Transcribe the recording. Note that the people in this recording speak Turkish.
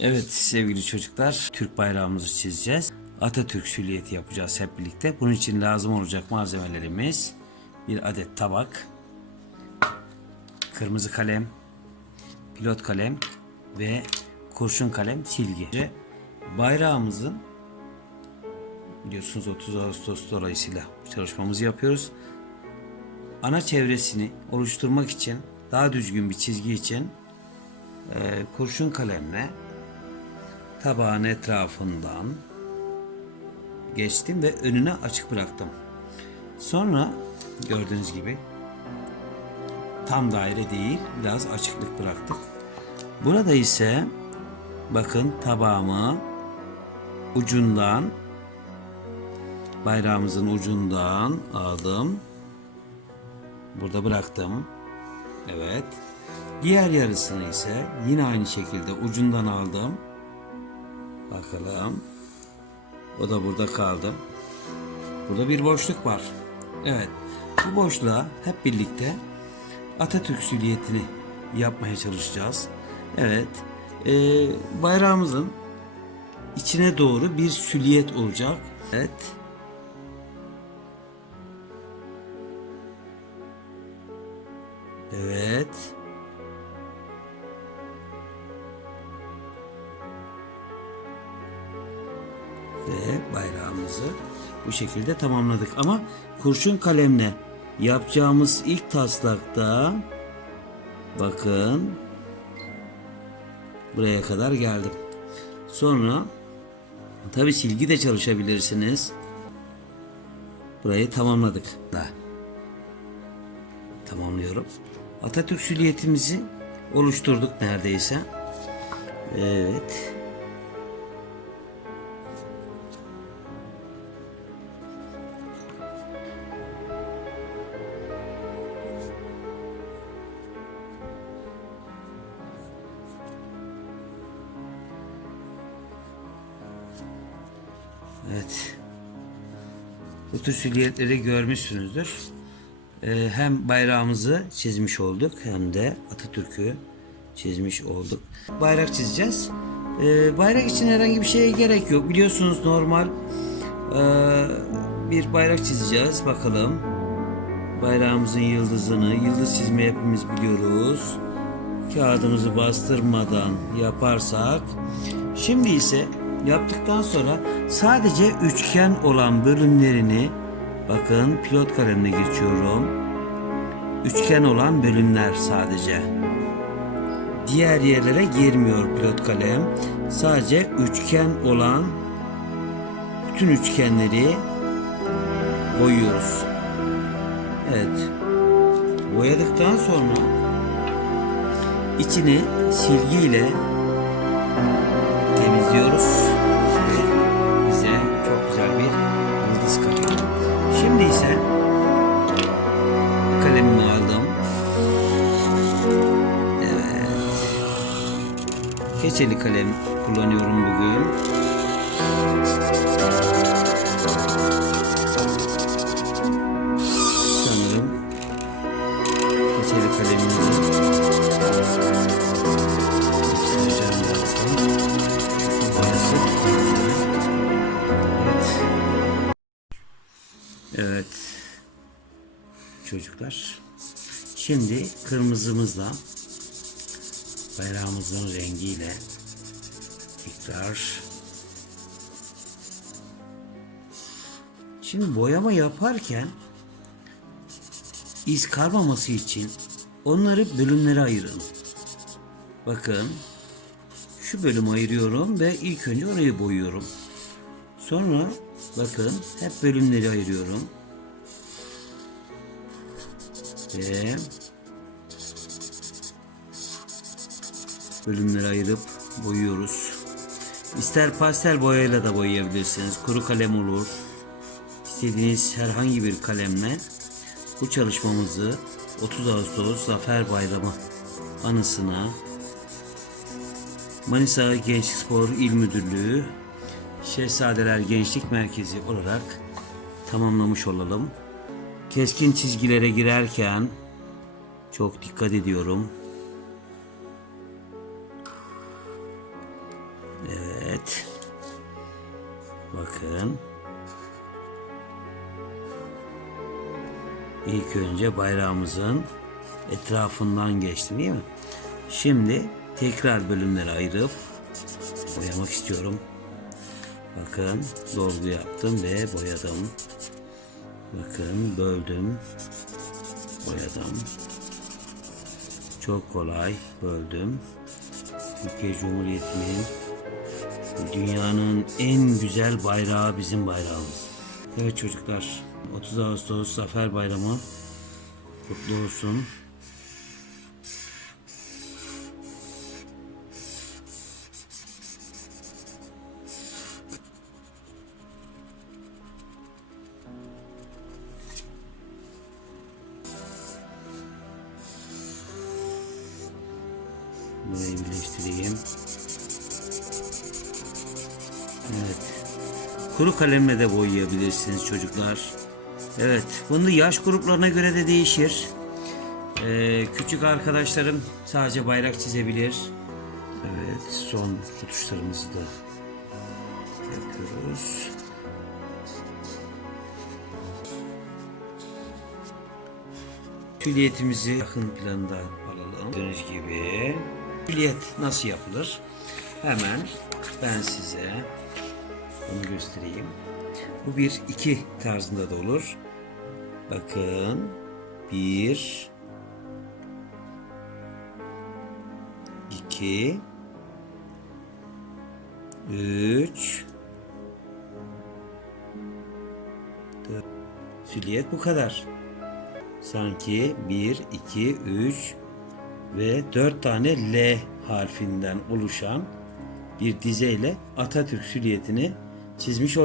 Evet sevgili çocuklar Türk bayrağımızı çizeceğiz. Atatürk süliyeti yapacağız hep birlikte. Bunun için lazım olacak malzemelerimiz bir adet tabak, kırmızı kalem, pilot kalem ve kurşun kalem silgi. Bayrağımızın biliyorsunuz 30 Ağustos dolayısıyla çalışmamızı yapıyoruz. Ana çevresini oluşturmak için daha düzgün bir çizgi için kurşun kalemle tabağın etrafından geçtim ve önüne açık bıraktım. Sonra gördüğünüz gibi tam daire değil biraz açıklık bıraktık. Burada ise bakın tabağımı ucundan bayrağımızın ucundan aldım. Burada bıraktım. Evet. Diğer yarısını ise yine aynı şekilde ucundan aldım. Bakalım. O da burada kaldı. Burada bir boşluk var. Evet. Bu boşluğa hep birlikte Atatürk süliyetini yapmaya çalışacağız. Evet. Ee, bayrağımızın içine doğru bir süliyet olacak. Evet. Evet. Ve bayrağımızı bu şekilde tamamladık. Ama kurşun kalemle yapacağımız ilk taslakta bakın buraya kadar geldim. Sonra tabi silgi de çalışabilirsiniz. Burayı tamamladık da. Tamamlıyorum. Atatürk süliyetimizi oluşturduk neredeyse. Evet. Bu tür silüetleri görmüşsünüzdür. Ee, hem bayrağımızı çizmiş olduk hem de Atatürk'ü çizmiş olduk. Bayrak çizeceğiz. Ee, bayrak için herhangi bir şeye gerek yok. Biliyorsunuz normal ee, bir bayrak çizeceğiz. Bakalım. Bayrağımızın yıldızını, yıldız çizmeyi hepimiz biliyoruz. Kağıdımızı bastırmadan yaparsak. Şimdi ise yaptıktan sonra sadece üçgen olan bölümlerini bakın pilot kalemle geçiyorum. Üçgen olan bölümler sadece. Diğer yerlere girmiyor pilot kalem. Sadece üçgen olan bütün üçgenleri boyuyoruz. Evet. Boyadıktan sonra içini silgiyle temizliyoruz Keçeli kalem kullanıyorum bugün. Sanırım keçeli kalemimizi. Evet. Çocuklar. Şimdi kırmızımızla bayrağımızın rengiyle tekrar Şimdi boyama yaparken iz kalmaması için onları bölümlere ayırın. Bakın şu bölümü ayırıyorum ve ilk önce orayı boyuyorum. Sonra bakın hep bölümleri ayırıyorum. Ve bölümleri ayırıp boyuyoruz. İster pastel boyayla da boyayabilirsiniz. Kuru kalem olur. İstediğiniz herhangi bir kalemle bu çalışmamızı 30 Ağustos Zafer Bayramı anısına Manisa Gençlik Spor İl Müdürlüğü Şehzadeler Gençlik Merkezi olarak tamamlamış olalım. Keskin çizgilere girerken çok dikkat ediyorum. Bakın. İlk önce bayrağımızın etrafından geçti değil mi? Şimdi tekrar bölümlere ayırıp boyamak istiyorum. Bakın dolgu yaptım ve boyadım. Bakın böldüm. Boyadım. Çok kolay böldüm. Türkiye Cumhuriyeti'nin dünyanın en güzel bayrağı bizim bayrağımız. Evet çocuklar 30 Ağustos Zafer Bayramı kutlu olsun. Kuru kalemle de boyayabilirsiniz çocuklar. Evet. Bunu yaş gruplarına göre de değişir. Ee, küçük arkadaşlarım sadece bayrak çizebilir. Evet. Son tutuşlarımızı da yapıyoruz. Külliyetimizi yakın planda alalım. Gördüğünüz gibi. Külliyet nasıl yapılır? Hemen ben size bunu göstereyim. Bu bir iki tarzında da olur. Bakın. Bir. iki, Üç. Dört. Külliyet bu kadar. Sanki 1, 2, 3 ve 4 tane L harfinden oluşan bir dizeyle Atatürk silüetini çizmiş